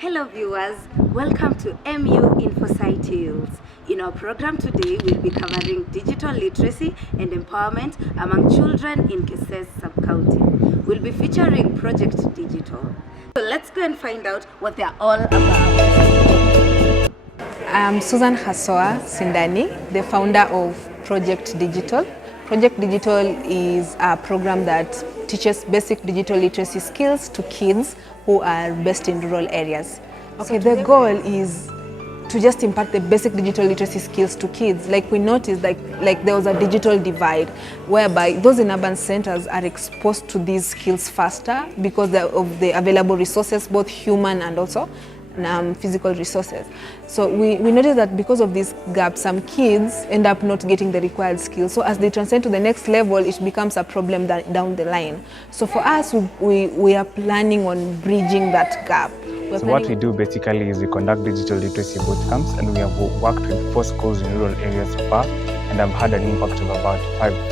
Hello viewers, welcome to MU InfoSci Tales. In our program today, we'll be covering digital literacy and empowerment among children in Kisses sub-county. We'll be featuring Project Digital. So let's go and find out what they're all about. I'm Susan Hasoa Sindani, the founder of Project Digital. Project Digital is a program that teaches basic digital literacy skills to kids who are based in rural areas. Okay, the goal is to just impart the basic digital literacy skills to kids. Like we noticed, like there was a digital divide whereby those in urban centers are exposed to these skills faster because of the available resources, both human and also physical resources. So we noticed that because of this gap, some kids end up not getting the required skills. So as they transcend to the next level, it becomes a problem down the line. So for us, we are planning on bridging that gap. So what we do basically is we conduct digital literacy boot camps, and we have worked with 4 schools in rural areas so far, and have had an impact of about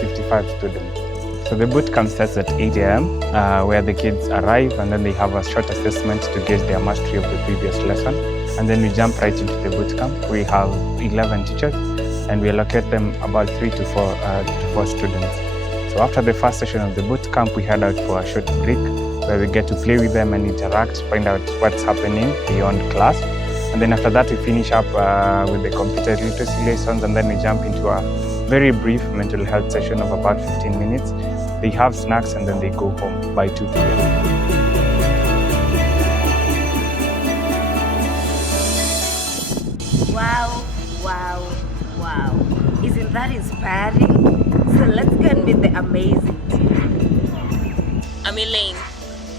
55 students. So the boot camp starts at 8 a.m. Where the kids arrive, and then they have a short assessment to gauge their mastery of the previous lesson. And then we jump right into the boot camp. We have 11 teachers, and we allocate them about 3 to 4 students. So after the first session of the boot camp, we head out for a short break where we get to play with them and interact, find out what's happening beyond class. And then after that, we finish up with the computer literacy lessons, and then we jump into a very brief mental health session of about 15 minutes. They have snacks and then they go home by 2 p.m. Wow, wow, wow. Isn't that inspiring? So let's go and meet the amazing team. I'm Elaine.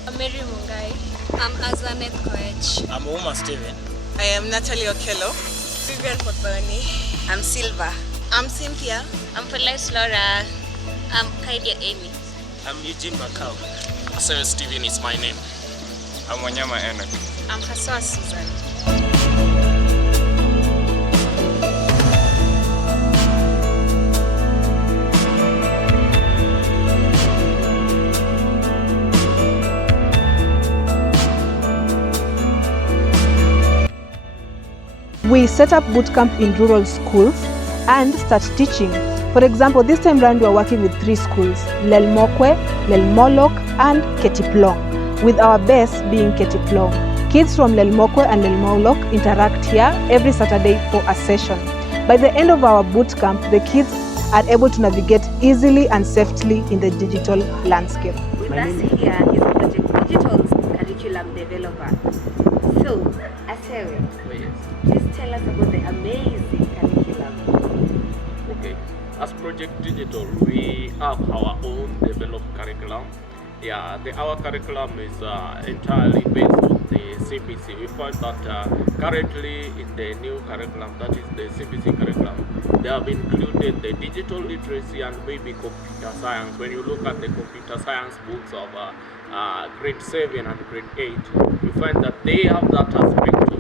I'm Mary Mungai. I'm Azanet Koech. I'm Uma Steven. I am Natalie Okello. Vivian Potbani. I'm Silva. I'm Cynthia. I'm Felice Laura. I'm Kaidia Amy. I'm Eugene Macau. Sarah Steven is my name. I'm Wanyama Enoch. I'm Hasoa Susan. We set up bootcamp in rural schools and start teaching. For example, this time round we are working with 3 schools, Lelmokwe, Lelmolok and Ketiplong, with our base being Ketiplong. Kids from Lelmokwe and Lelmolok interact here every Saturday for a session. By the end of our bootcamp, the kids are able to navigate easily and safely in the digital landscape. With us here is Project Digital's curriculum developer. So, Asewe, please tell us about the amazing curriculum. Okay, as Project Digital, we have our own developed curriculum. Yeah, our curriculum is entirely based on the CBC. We find that currently in the new curriculum, that is the CBC curriculum, they have included the digital literacy and maybe computer science. When you look at the computer science books of grade 7 and grade 8, you find that they have that aspect of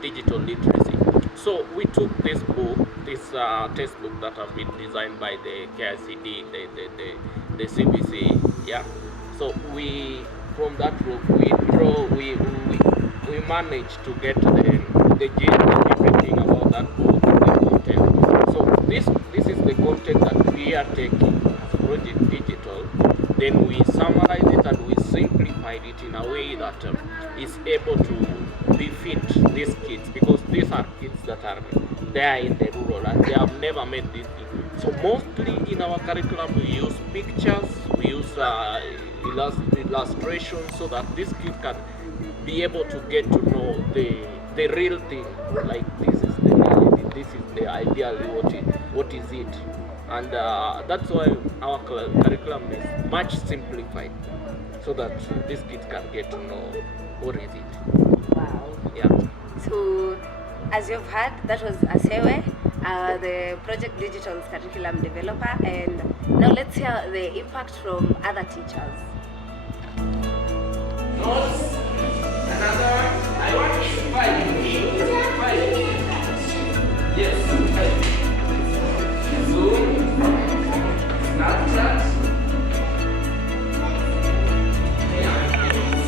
digital literacy. So we took this book, this textbook that have been designed by the KICD, the CBC, yeah. So from that book, we managed to get the gist and everything about that book, the content. So this is the content that we are taking as Project Digital. Then we summarize it and we simplified it in a way that is able to befit these kids, because these are kids that are there in the rural and they have never met these things. So mostly in our curriculum we use pictures, we use illustrations, so that these kids can be able to get to know the real thing. Like this is the reality, this is the ideally what is it. And that's why our curriculum is much simplified, so that these kids can get to know what is it. Wow. Yeah. So, as you've heard, that was Asewe, the Project Digital's curriculum developer, and now let's hear the impact from other teachers. Notes. Another one. I want 5. Yes. Zoom. Snapchat.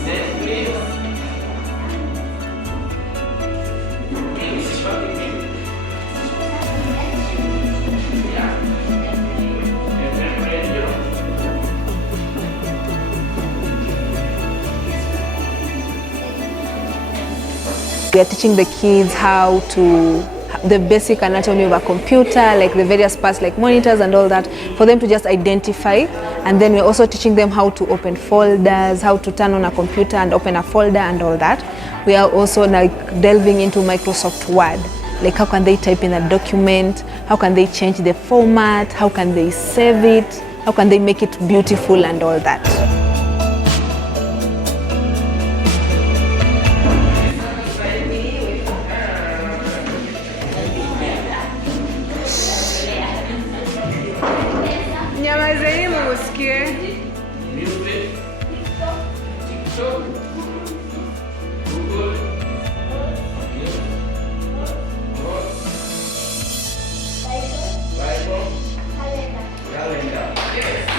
Netflix. We are teaching the kids how to the basic anatomy of a computer, like the various parts like monitors and all that, for them to just identify. And then we're also teaching them how to open folders, how to turn on a computer and open a folder and all that. We are also like delving into Microsoft Word, like how can they type in a document, how can they change the format, how can they save it, how can they make it beautiful and all that. Nyamazeni musikie. Music, TikTok, Google, Bible, calendar. Yes.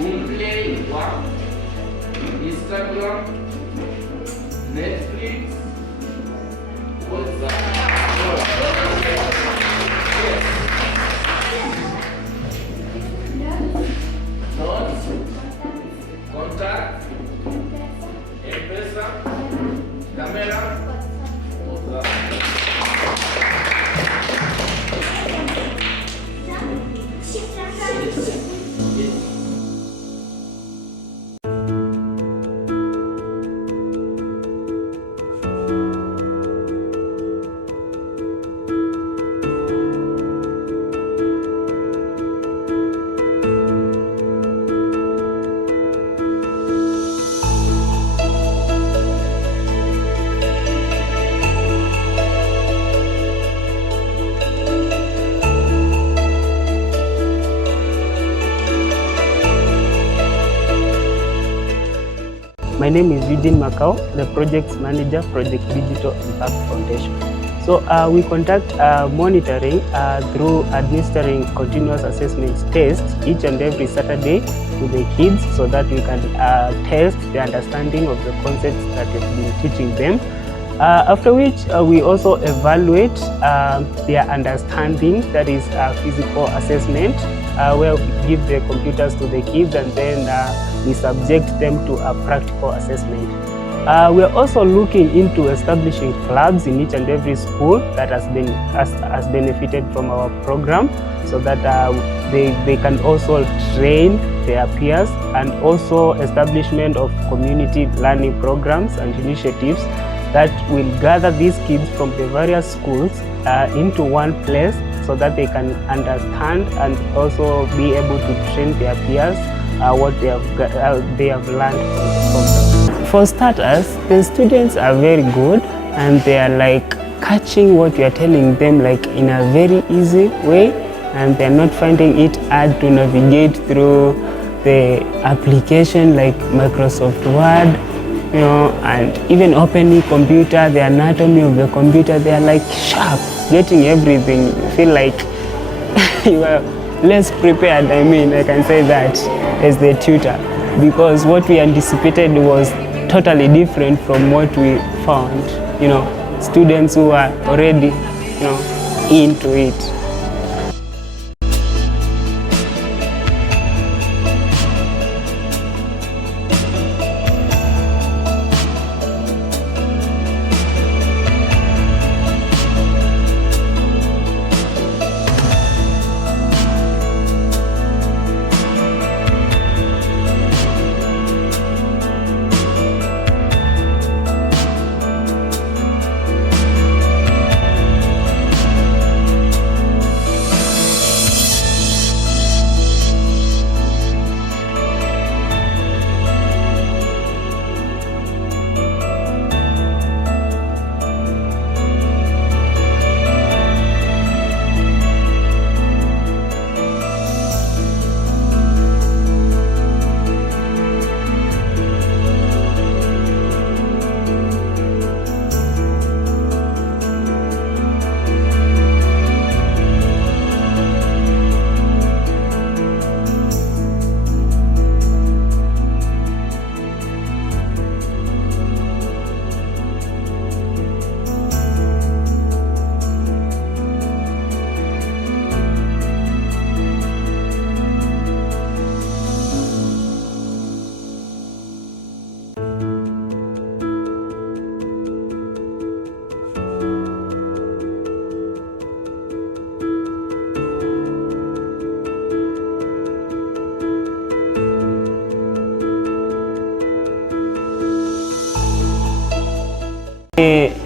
Play, wow. Instagram, Netflix, WhatsApp. Notes, contact, M-Pesa, camera, WhatsApp. My name is Eugene Macau, the Projects Manager, Project Digital Impact Foundation. So we conduct monitoring through administering continuous assessments tests each and every Saturday to the kids so that we can test the understanding of the concepts that we've been teaching them. After which we also evaluate their understanding, that is physical assessment, where we give the computers to the kids and then we subject them to a practical assessment. We are also looking into establishing clubs in each and every school that has benefited from our program, so that they can also train their peers, and also establishment of community learning programs and initiatives that will gather these kids from the various schools into one place so that they can understand and also be able to train their peers what they have learned from the program. For starters, the students are very good and they are like catching what you are telling them like in a very easy way, and they are not finding it hard to navigate through the application like Microsoft Word, you know, and even opening computer, the anatomy of the computer, they are like sharp, getting everything. You feel like you are less prepared, I mean, I can say that as the tutor, because what we anticipated was totally different from what we found, you know, students who are already, you know, into it.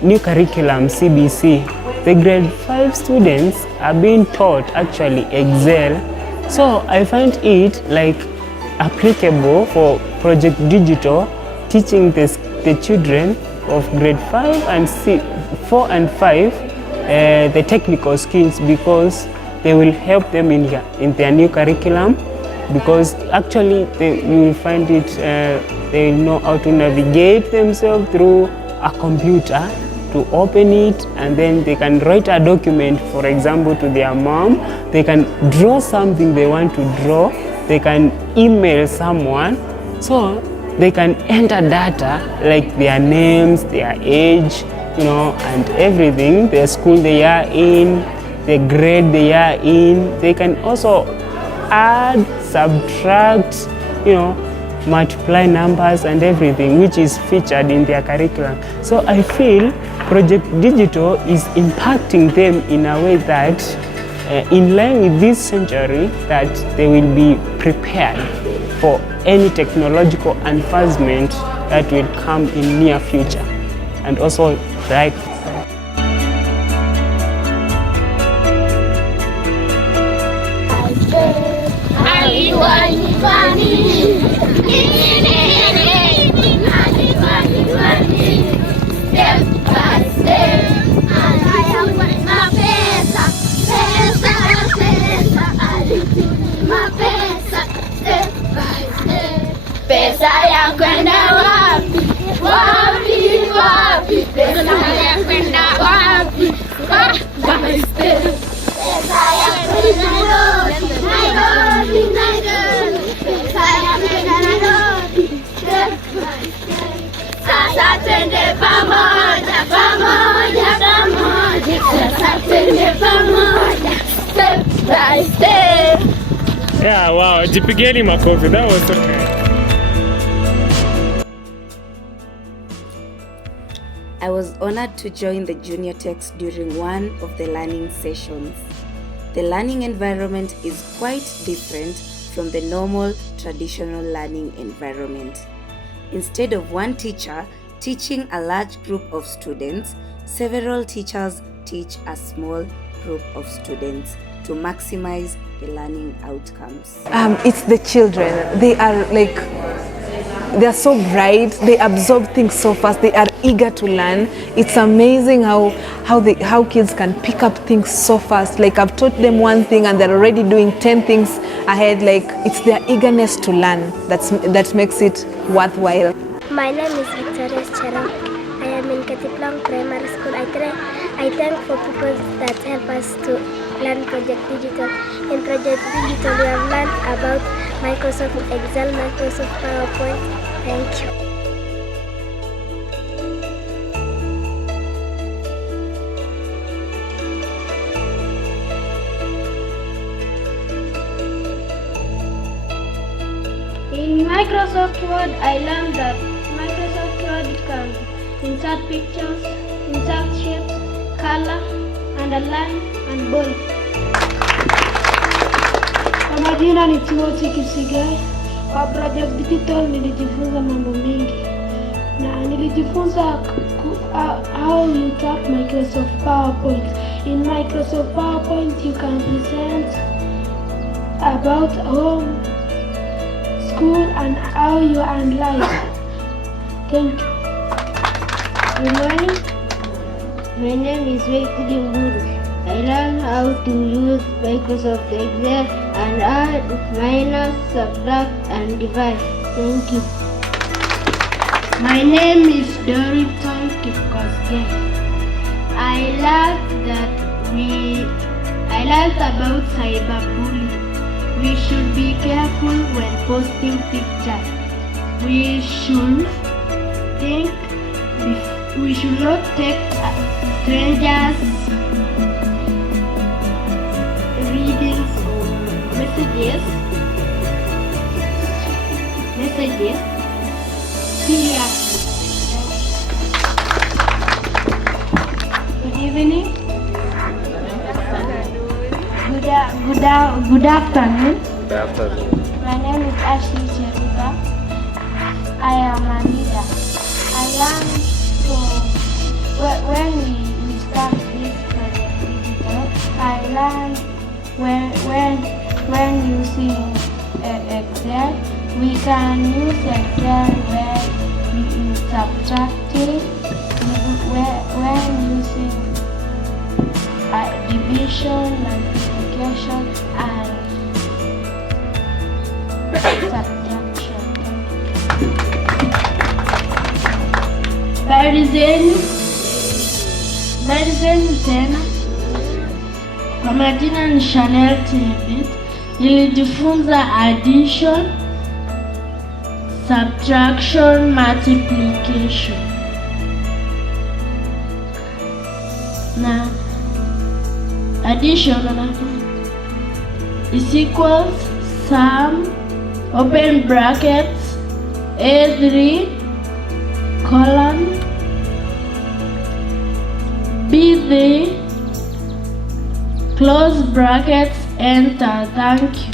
New curriculum, CBC, the grade 5 students are being taught actually Excel. So I find it like applicable for Project Digital, teaching the children of grade 5 and 4 and 5 the technical skills, because they will help them in their new curriculum, because actually you will find it, they know how to navigate themselves through a computer, to open it, and then they can write a document, for example, to their mom. They can draw something they want to draw. They can email someone. So they can enter data like their names, their age, and everything, the school they are in, the grade they are in. They can also add, subtract, multiply numbers and everything, which is featured in their curriculum. So I feel Project Digital is impacting them in a way that, in line with this century, that they will be prepared for any technological advancement that will come in near future. And also, right. Pesa ya kwenda wapi? Wapi, wapi? Pesa ya kwenda wapi? By step. Pesa ya kwenda Nairobi, Nairobi. Pesa ya kwenda Nairobi, step by step. Sasa twende pamoja, pamoja, pamoja. Sasa twende pamoja, step by step. Yeah, wow, jipigeni makofi. That was so good. I was honored to join the junior techs during one of the learning sessions. The learning environment is quite different from the normal traditional learning environment. Instead of one teacher teaching a large group of students, several teachers teach a small group of students to maximize the learning outcomes. It's the children. They are so bright, they absorb things so fast, they are eager to learn. It's amazing how kids can pick up things so fast. Like, I've taught them one thing and they're already doing 10 things ahead. Like, it's their eagerness to learn that makes it worthwhile. My name is Victoria Chero. I am in Katiplang Primary School. I thank for people that help us to learn Project Digital. In Project Digital, we have learned about Microsoft Excel, Microsoft PowerPoint. Thank you. In Microsoft Word, I learned that Microsoft Word can insert pictures, insert shapes, color, underline, and bold. Kwa majina ni Timothy Kisigai. Kwa Project Digital nilijifunza mambo mengi. Na nilijifunza how you tap Microsoft PowerPoint. In Microsoft PowerPoint, you can present about home, school, and how you analyze. Thank you. Good morning. My name is Weikidi Mburu. I learned how to use Microsoft Excel and add, minus, subtract, and divide. Thank you. My name is Doriton Kipkosgei. I learned about cyberbullying. We should be careful when posting pictures. We should not take strangers' readings or messages seriously. Good evening. Good afternoon. Good afternoon. My name is Ashley Cheruga. I am a leader. I learned to when we start this project digital, I learned when using Excel, we can use Excel when subtracting, when using division, multiplication, and subtraction. Habari zenu tena. Kwa majina ni Chanel David. Nilijifunza addition, subtraction, multiplication. Na addition is equals sum, open brackets, A3, column, B3, close brackets, enter. Thank you.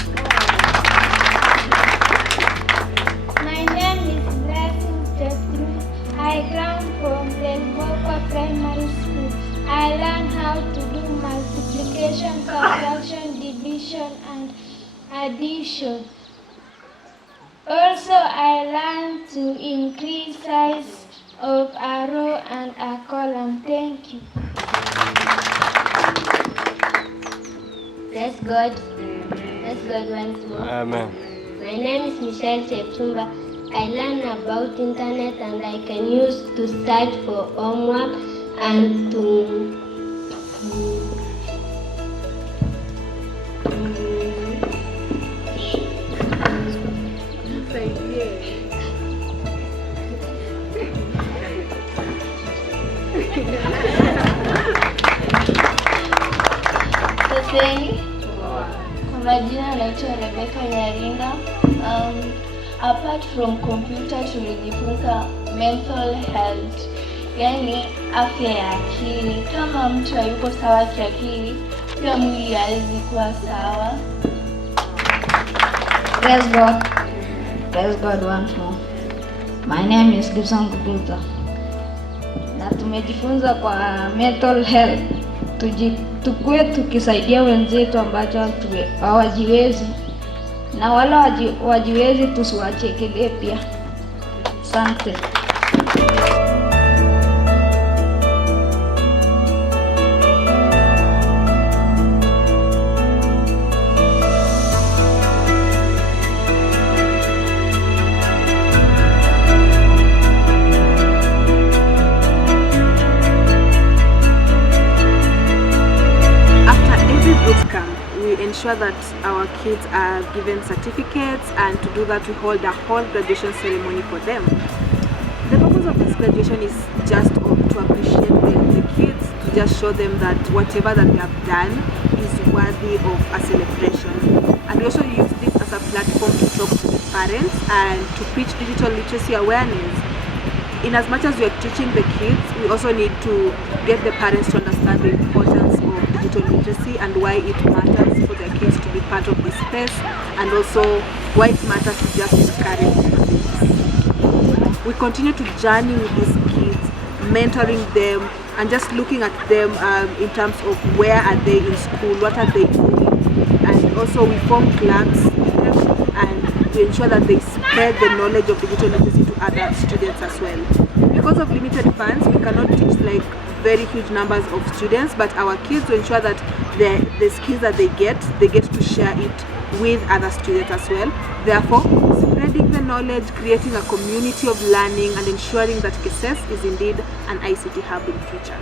My name is Blessing Stephanie. I come from Lengopa Primary School. I learned how to do multiplication, subtraction, division, and addition. Also, I learned to increase size of a row and a column. Thank you. Bless God. Bless God once more. Amen. My name is Michelle Chepchumba. I learn about internet and I can use to search for homework and to Kwa majina naitwa Rebecca Nyaringa. Apart from computer tulijifunza mental health, yani afya ya akili. Kama mtu hayuko sawa kiakili, pia mwili hawezi kuwa sawa. Praise God. Praise God once more. My name is Gibson Kukuta. Na tumejifunza kwa mental health. Tukue tukisaidia wenzetu ambacho hawajiwezi, na wale wajiwezi tusiwachekelee pia. Asante. Ensure that our kids are given certificates, and to do that we hold a whole graduation ceremony for them. The purpose of this graduation is just to appreciate the kids, to just show them that whatever that they have done is worthy of a celebration. And we also use this as a platform to talk to the parents and to preach digital literacy awareness. In as much as we are teaching the kids, we also need to get the parents to understand the importance of digital literacy and why it matters for their kids to be part of this space, and also why it matters to just encourage this. We continue to journey with these kids, mentoring them and just looking at them in terms of where are they in school, what are they doing, and also we form clubs with them and we ensure that they spread the knowledge of digital literacy to other students as well. Because of limited funds, we cannot teach like very huge numbers of students, but our kids to ensure that the skills that they get to share it with other students as well. Therefore, spreading the knowledge, creating a community of learning, and ensuring that KSS is indeed an ICT hub in future.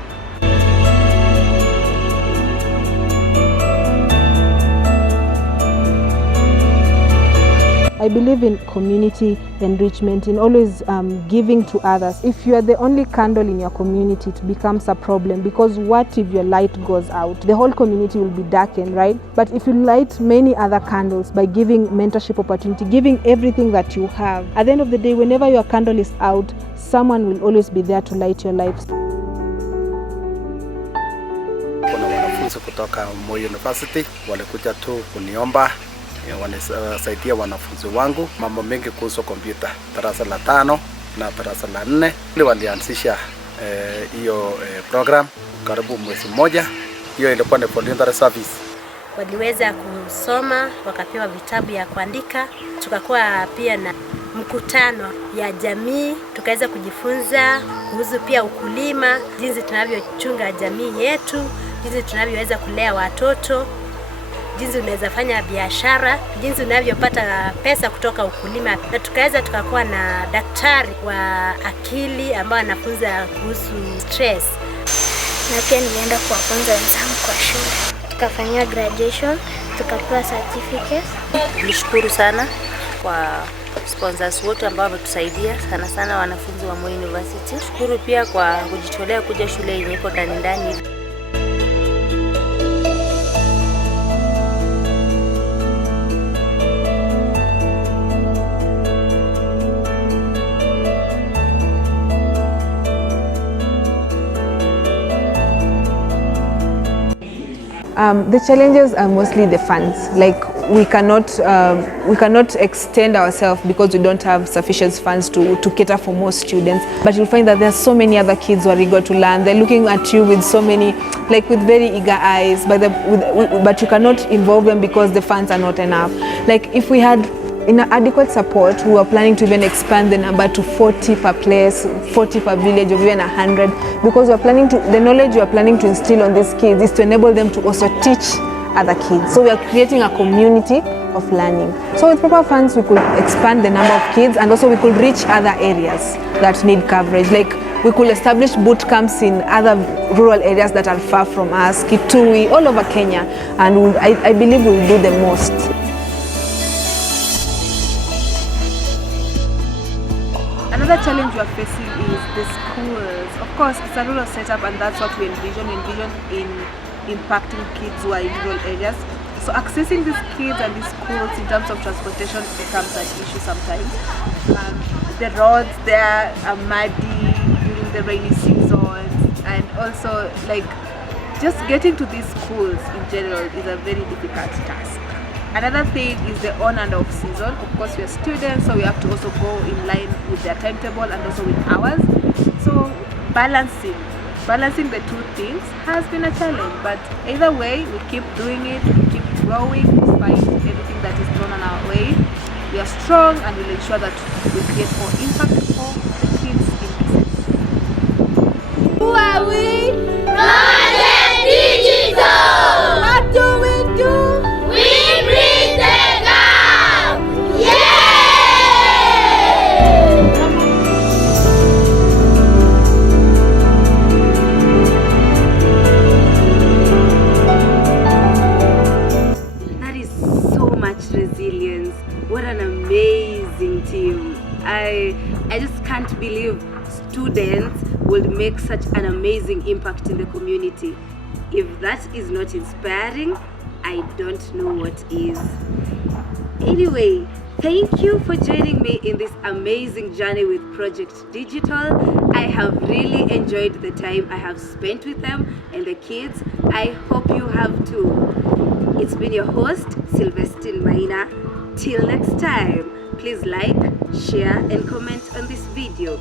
I believe in community enrichment, in always giving to others. If you are the only candle in your community, it becomes a problem, because what if your light goes out? The whole community will be darkened, right? But if you light many other candles by giving mentorship opportunity, giving everything that you have, at the end of the day, whenever your candle is out, someone will always be there to light your lives. Kuna wanafunzi kutoka Moi University walikuja tu kuniomba wanasaidia wanafunzi wangu mambo mengi kuhusu kompyuta darasa la 5 na darasa la 4. Walianzisha hiyo program karibu mwezi mmoja. Hiyo ilikuwa ni voluntary service. Waliweza kusoma, wakapewa vitabu ya kuandika, tukakuwa pia na mkutano ya jamii, tukaweza kujifunza kuhusu pia ukulima, jinsi tunavyochunga jamii yetu, jinsi tunavyoweza kulea watoto, jinsi unaweza fanya biashara, jinsi unavyopata pesa kutoka ukulima. Na tukakuwa na daktari wa akili ambao anafunza kuhusu stress. Na pia nilienda kuwafunza wenzangu kwa shule. Tukafanyia graduation, tukapewa certificates. Nishukuru sana kwa sponsors wote ambao wametusaidia sana wanafunzi wa Moi University. Shukuru pia kwa kujitolea kuja shule yenye iko ndani. The challenges are mostly the funds. Like we cannot extend ourselves because we don't have sufficient funds to cater for most students. But you'll find that there are so many other kids who are eager to learn. They're looking at you with so many, like with very eager eyes. But you cannot involve them because the funds are not enough. Like if we had inadequate support, we are planning to even expand the number to 40 per place, 40 per village, or even 100, because the knowledge we are planning to instill on these kids is to enable them to also teach other kids. So we are creating a community of learning. So with proper funds, we could expand the number of kids, and also we could reach other areas that need coverage. Like we could establish boot camps in other rural areas that are far from us, Kitui, all over Kenya, and I believe we'll do the most. Another challenge we are facing is the schools. Of course, it's a rural setup, and that's what we envision. We envision in impacting kids who are in rural areas. So accessing these kids and these schools in terms of transportation becomes an issue sometimes. The roads there are muddy during the rainy season, and also like just getting to these schools in general is a very difficult task. Another thing is the on and off season. Of course, we are students, so we have to also go in line with their timetable and also with ours. So balancing the two things has been a challenge, but either way, we keep doing it, we keep growing despite everything that is thrown on our way. We are strong, and we'll ensure that we create more impact for the kids in Kisii. Who are we? Project Digital! What do we do? We bridge the gap! Yay! That is so much resilience. What an amazing team. I just can't believe students will make such an amazing impact in the community. If that is not inspiring, I don't know what is. Anyway, thank you for joining me in this amazing journey with Project Digital. I have really enjoyed the time I have spent with them and the kids. I hope you have too. It's been your host, Sylvestine Maina. Till next time, please like, share and comment on this video.